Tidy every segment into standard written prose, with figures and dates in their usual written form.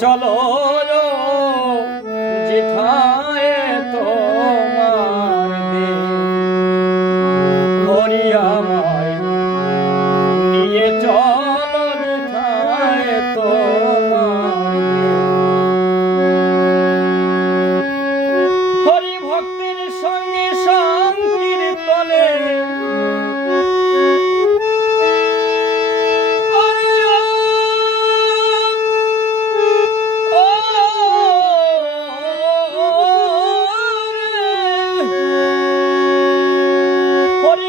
চলো যেথায় তোমার হরি আমায় নিয়ে চলো যেথায় তোমার হরি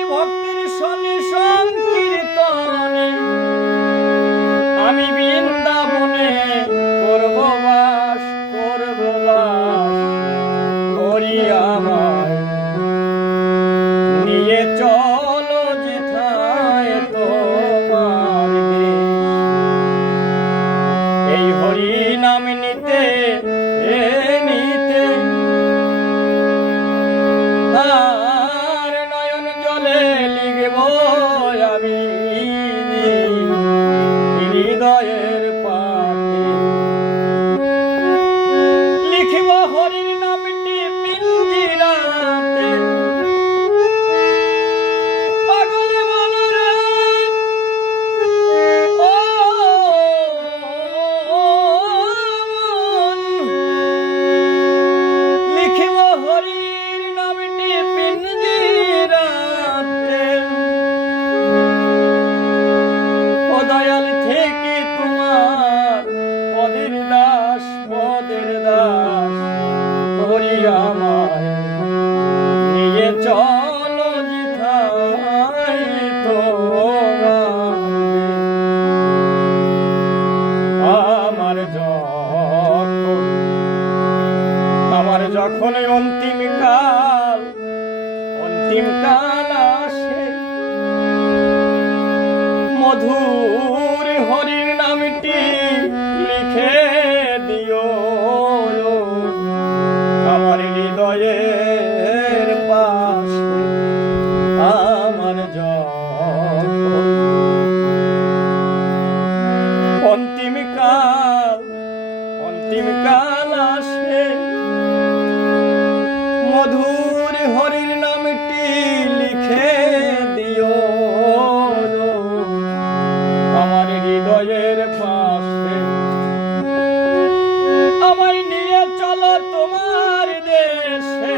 ভক্তের সঙ্গে সংকীর্তনে আমি বৃন্দাবনে করব বাস হরি আমায় নিয়ে চলো যেথায় তোমার এই হরি নাম নিতে আর নয়ন জলে লিখব আমি হৃদয়ের পাতে লিখিব হরির নামটি পিঞ্জিরাতে পাগলে মনরে ও লিখিব হরির নামটি পিঞ্জিরাতে ও দয়াল থেকে পদের দাস হরি আমায় নিয়ে চলো যেথায় তোমার আমার যখন অন্তিম কাল আসে মধুর হরির নামটি লিখে দিও আমার হৃদয়ের পাশে আমার অন্তিম কাল আসে মধুর হরির নামটি লিখে দিও আমার হৃদয়ের পাশে আমায় নিয়ে চলো তোমার দেশে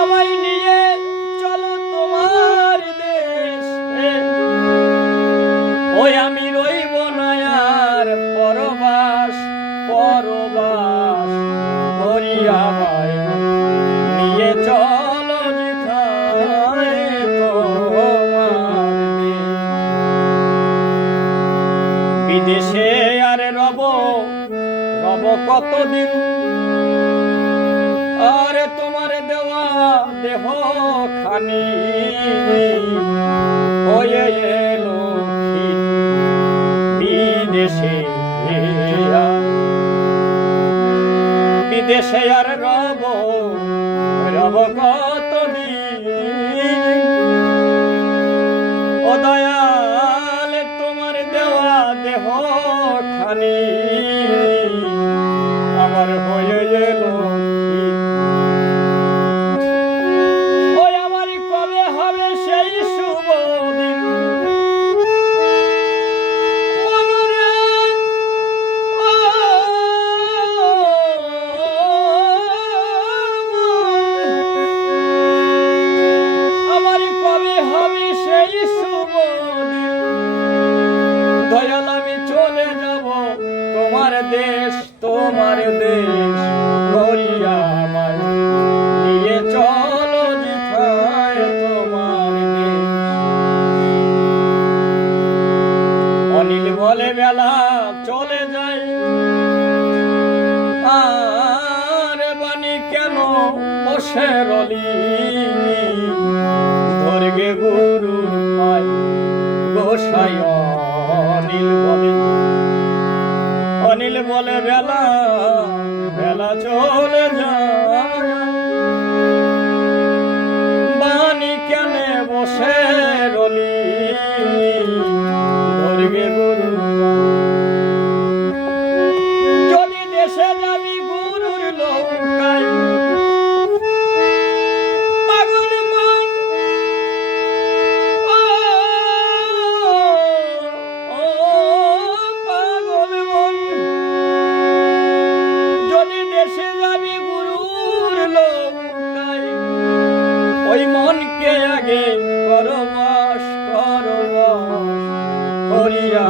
আমায় নিয়ে চলো তোমার দেশে ওই আমি রইব না আর পরবাস হরি আমায় নিয়ে চলো যেথায় তোমার বিদেশে আর রব কতদিন আরে তোমার দেওয়া দেহ খানি হয়ে এলো বিদেশে আর রব কতদিন ও দয়াল তোমার দেওয়া দেহ খানি আমার হয়ে এলো ওই আমার কবে হবে সেই শুভ দিন তোমার দেশ হরিয়া আমায় নিয়ে চলো যেথায় তোমার দেশ। অনিল বলে বেলা চলে যায় আর বাণী কেন বসে রলি ধরবে গুরুর পায় গোসাই। অনিল বলে বেলা বেলা চলে যায় বাণী কেনে বসে রলি ধরবে গুরু। যদি দেশে যাবি গুরুর নৌকায় পাগল মন পাগল মন যদি দেশে যাবি গুরুর নৌকায় ওই মনকে আগে করবাস হরিয়া